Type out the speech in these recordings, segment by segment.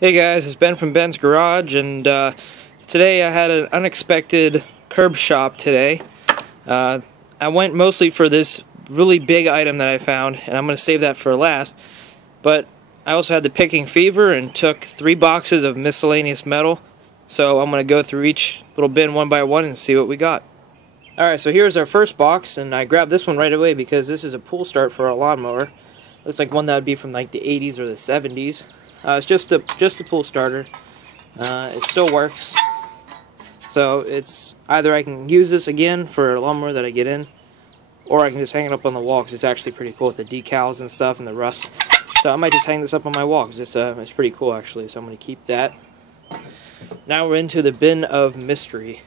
Hey guys, it's Ben from Ben's Garage, and today I had an unexpected curb shop today. I went mostly for this really big item that I found, and I'm going to save that for last. But I also had the picking fever and took 3 boxes of miscellaneous metal. So I'm going to go through each little bin one by one and see what we got. Alright, so here's our first box, and I grabbed this one right away because this is a pull start for a lawnmower. Looks like one that would be from like the 80s or the 70s. It's just a pull starter. It still works. So it's either I can use this again for a lawnmower that I get in, or I can just hang it up on the wall because it's actually pretty cool with the decals and stuff and the rust. So I might just hang this up on my wall because it's pretty cool actually. So I'm going to keep that. Now we're into the bin of mystery.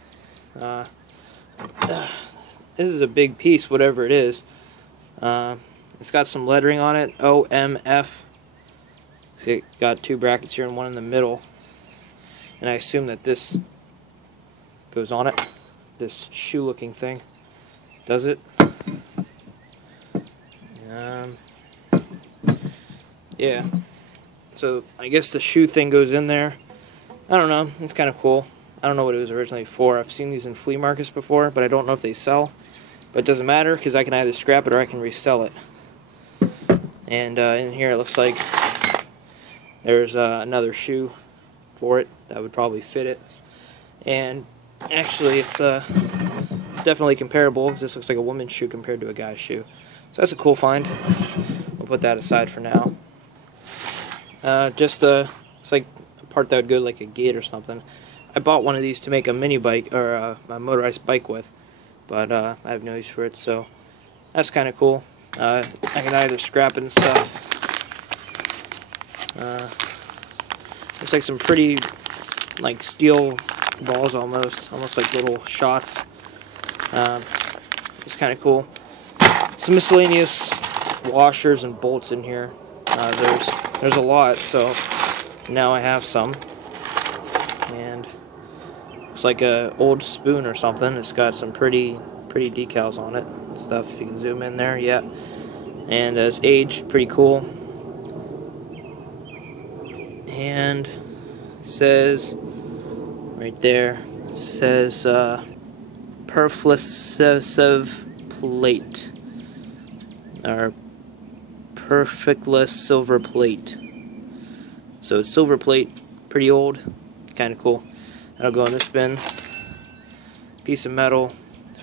This is a big piece, whatever it is. It's got some lettering on it, OMF. It got 2 brackets here and one in the middle. And I assume that this goes on it. This shoe-looking thing. Does it? Yeah. So I guess the shoe thing goes in there. I don't know. It's kind of cool. I don't know what it was originally for. I've seen these in flea markets before, but I don't know if they sell. But it doesn't matter because I can either scrap it or I can resell it. And in here it looks like there's another shoe for it that would probably fit it. And actually it's definitely comparable because this looks like a woman's shoe compared to a guy's shoe. So that's a cool find. We'll put that aside for now. It's like a part that would go like a gate or something. I bought one of these to make a mini bike or a motorized bike with, but I have no use for it, so that's kind of cool. I can either scrap it and stuff. Looks like some pretty like steel balls almost like little shots. It's kind of cool. Some miscellaneous washers and bolts in here. There's a lot, so now I have some. And it's like a old spoon or something. It's got some pretty decals on it and stuff. You can zoom in there, yeah. And it's aged, pretty cool. And it says right there, it says perflusive plate or perfectless silver plate. So it's silver plate, pretty old, kind of cool. That'll go in this bin. Piece of metal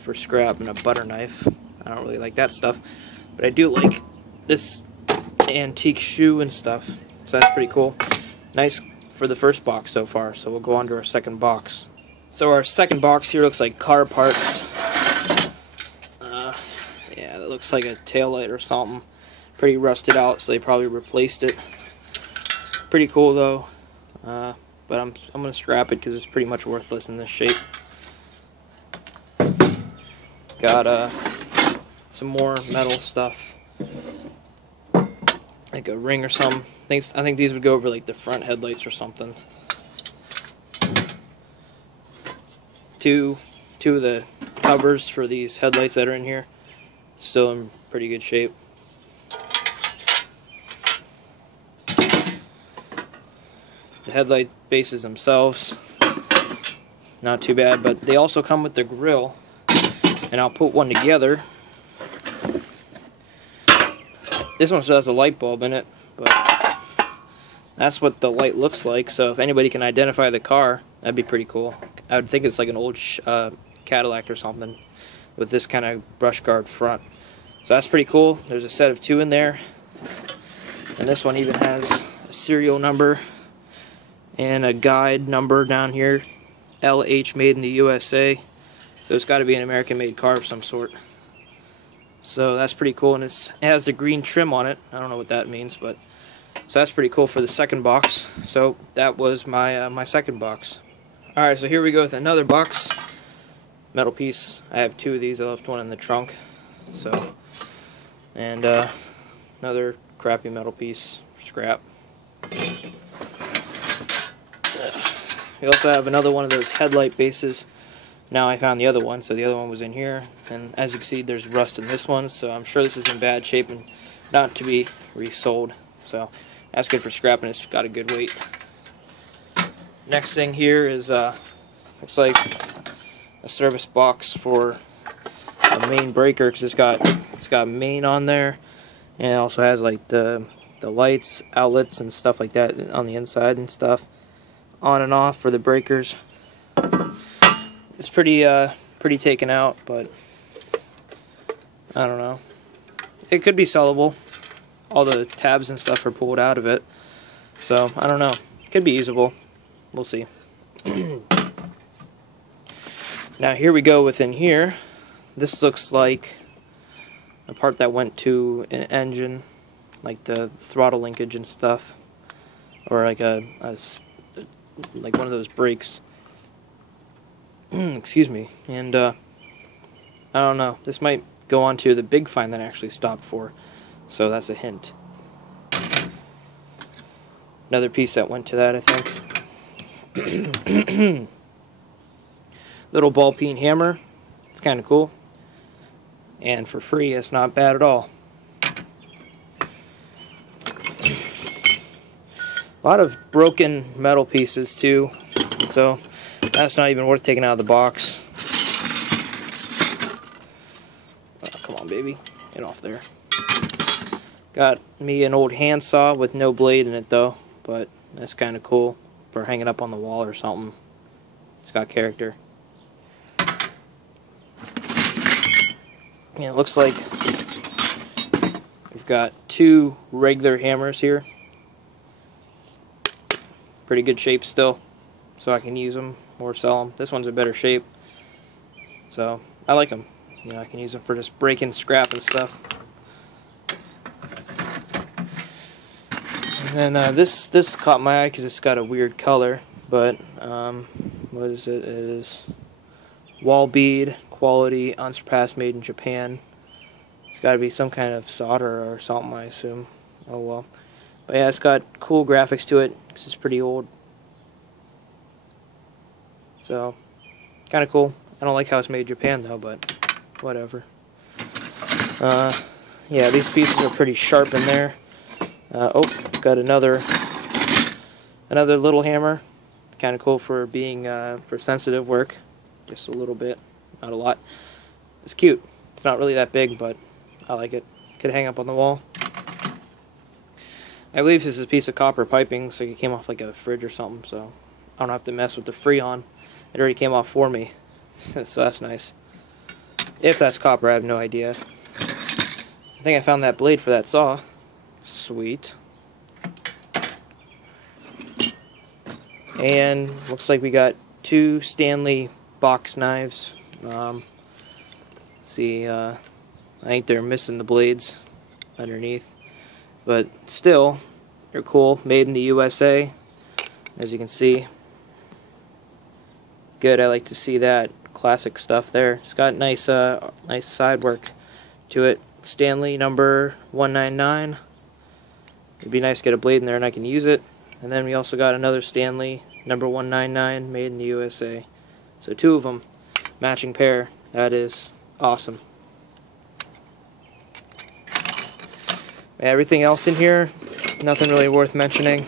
for scrap and a butter knife. I don't really like that stuff, but I do like this antique shoe and stuff. So that's pretty cool. Nice for the first box so far, so we'll go on to our second box. So our second box here looks like car parts. Yeah, that looks like a taillight or something. Pretty rusted out, so they probably replaced it. Pretty cool though, but I'm gonna scrap it because it's pretty much worthless in this shape. Got some more metal stuff, like a ring or something. I think these would go over like the front headlights or something. Two of the covers for these headlights that are in here, still in pretty good shape. The headlight bases themselves, not too bad, but they also come with the grill, and I'll put one together. This one still has a light bulb in it, but that's what the light looks like, so if anybody can identify the car, that'd be pretty cool. I would think it's like an old Cadillac or something with this kind of brush guard front. So that's pretty cool. There's a set of 2 in there, and this one even has a serial number and a guide number down here, LH made in the USA. So it's got to be an American-made car of some sort. So that's pretty cool, and it has the green trim on it. I don't know what that means, but so that's pretty cool for the second box. So that was my my second box. All right, so here we go with another box. Metal piece. I have 2 of these. I left one in the trunk. So, and another crappy metal piece for scrap. We also have another one of those headlight bases. Now I found the other one, so the other one was in here, and as you can see there's rust in this one, so I'm sure this is in bad shape and not to be resold. So that's good for scrapping. It's got a good weight. Next thing here is looks like a service box for a main breaker, because it's got main on there, and it also has like the lights, outlets, and stuff like that on the inside and stuff, on and off for the breakers. It's pretty taken out, but I don't know. It could be sellable. All the tabs and stuff are pulled out of it, so I don't know. It could be usable. We'll see. Now here we go within here. This looks like a part that went to an engine, like the throttle linkage and stuff, or like like one of those brakes. Excuse me. And I don't know. This might go on to the big find that I actually stopped for, so that's a hint. Another piece that went to that, I think. Little ball peen hammer. It's kind of cool. And for free, it's not bad at all. A lot of broken metal pieces too, so that's not even worth taking out of the box. Oh, come on, baby. Get off there. Got me an old handsaw with no blade in it though, but that's kind of cool for hanging up on the wall or something. It's got character. Yeah, it looks like we've got two regular hammers here. Pretty good shape still, so I can use them or sell them. This one's in better shape, so I like them. You know, I can use them for just breaking scrap and stuff. And then this caught my eye because it's got a weird color, but what is it? It is wall bead, quality, unsurpassed, made in Japan. It's got to be some kind of solder or something, I assume. Oh well. But yeah, it's got cool graphics to it because it's pretty old. So, kind of cool. I don't like how it's made in Japan though, but whatever. Yeah, these pieces are pretty sharp in there. Oh, got another little hammer. Kind of cool for being for sensitive work. Just a little bit, not a lot. It's cute. It's not really that big, but I like it. Could hang up on the wall. I believe this is a piece of copper piping, so it came off like a fridge or something, so I don't have to mess with the Freon. It already came off for me, so that's nice. If that's copper, I have no idea. I think I found that blade for that saw. Sweet. And looks like we got two Stanley box knives. See, I think they're missing the blades underneath, but still, they're cool. Made in the USA, as you can see. Good. I like to see that classic stuff there. It's got nice, nice side work to it. Stanley number 199. It'd be nice to get a blade in there and I can use it. And then we also got another Stanley number 199, made in the USA. So two of them, matching pair. That is awesome. Everything else in here, nothing really worth mentioning.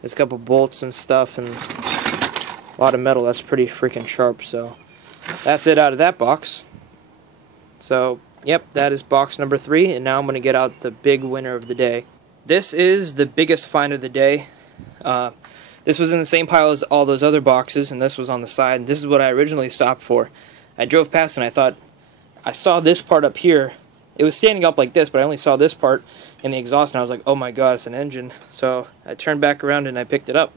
There's a couple bolts and stuff and a lot of metal that's pretty freaking sharp. So that's it out of that box. So yep, that is box number 3, and now I'm going to get out the big winner of the day. This is the biggest find of the day. This was in the same pile as all those other boxes, and this was on the side. This is what I originally stopped for. I drove past and I thought, I saw this part up here. It was standing up like this, but I only saw this part in the exhaust, and I was like, oh my god, it's an engine. So I turned back around and I picked it up.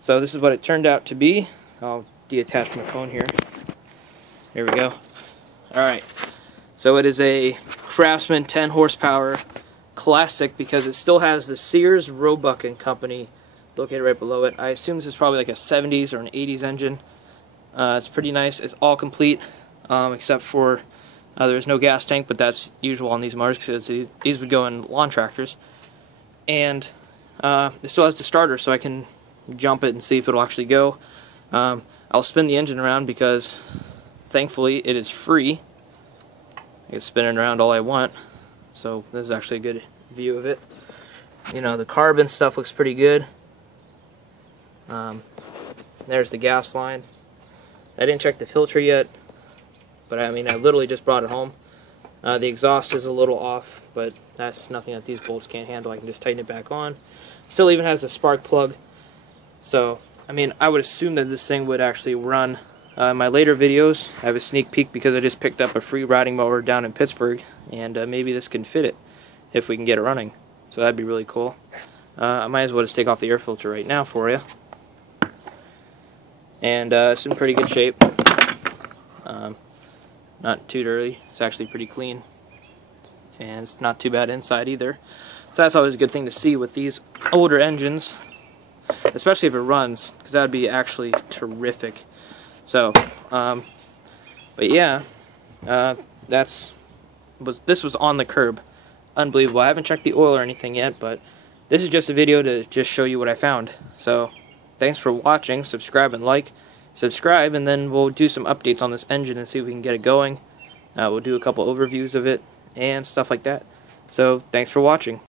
So this is what it turned out to be. I'll deattach my phone here. Here we go. Alright. So it is a Craftsman 10 horsepower classic because it still has the Sears Roebuck and Company located right below it. I assume this is probably like a 70s or an 80s engine. It's pretty nice. It's all complete except for there's no gas tank, but that's usual on these motors because these would go in lawn tractors. And it still has the starter, so I can jump it and see if it'll actually go. I'll spin the engine around because thankfully it is free. I can spin it around all I want, so this is actually a good view of it. You know, the carbon stuff looks pretty good. There's the gas line. I didn't check the filter yet, but I mean, I literally just brought it home. The exhaust is a little off, but that's nothing that these bolts can't handle. I can just tighten it back on. Still even has a spark plug. So, I mean, I would assume that this thing would actually run. In my later videos, I have a sneak peek because I just picked up a free riding mower down in Pittsburgh, and maybe this can fit it if we can get it running. So that'd be really cool. I might as well just take off the air filter right now for you. And it's in pretty good shape. Not too dirty. It's actually pretty clean. And it's not too bad inside either. So that's always a good thing to see with these older engines. Especially if it runs, because that would be actually terrific. So, but yeah, this was on the curb. Unbelievable. I haven't checked the oil or anything yet, but this is just a video to just show you what I found. So, thanks for watching. Subscribe and like. Subscribe, and then we'll do some updates on this engine and see if we can get it going. We'll do a couple overviews of it and stuff like that. So, thanks for watching.